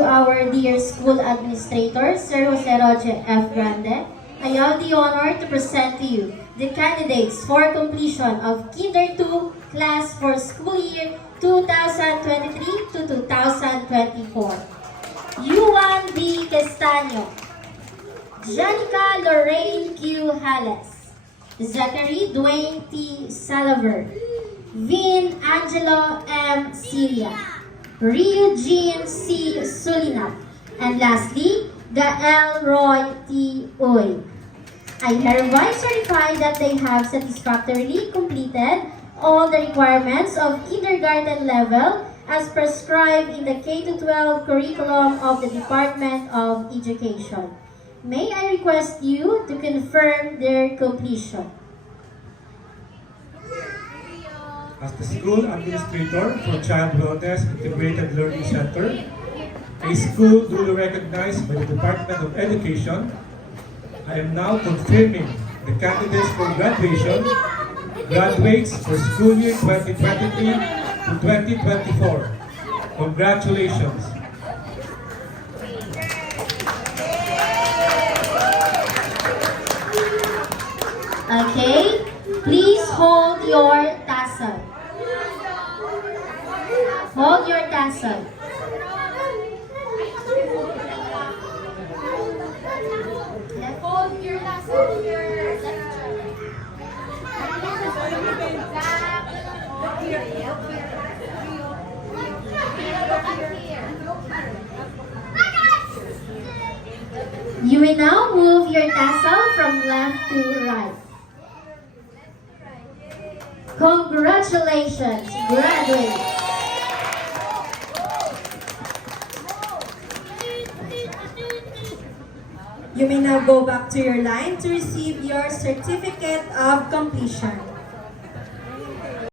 to our dear school administrator, Sir Jose Roche F. Grande, I have the honor to present to you the candidates for completion of Kinder 2 class for school year 2023 to 2024. Yuan B. Castaño, Janica Lorraine Q. Hales, Zachary Dwayne T. Salaver, Vin Angelo M. Cilia, Ryu Jean C. Sulinap, and lastly, Gael Roy T. Uy. I hereby certify that they have satisfactorily completed all the requirements of kindergarten level as prescribed in the K-12 curriculum of the Department of Education. May I request you to confirm their completion? As the school administrator for Child Wellness Integrated Learning Center, a school duly recognized by the Department of Education, I am now confirming the candidates for graduation, graduates for school year 2023 to 2024. Congratulations! Okay, please hold your tassel. Hold your tassel. Hold your tassel here. You will now move your tassel from left to right. Congratulations, graduates! You may now go back to your line to receive your certificate of completion.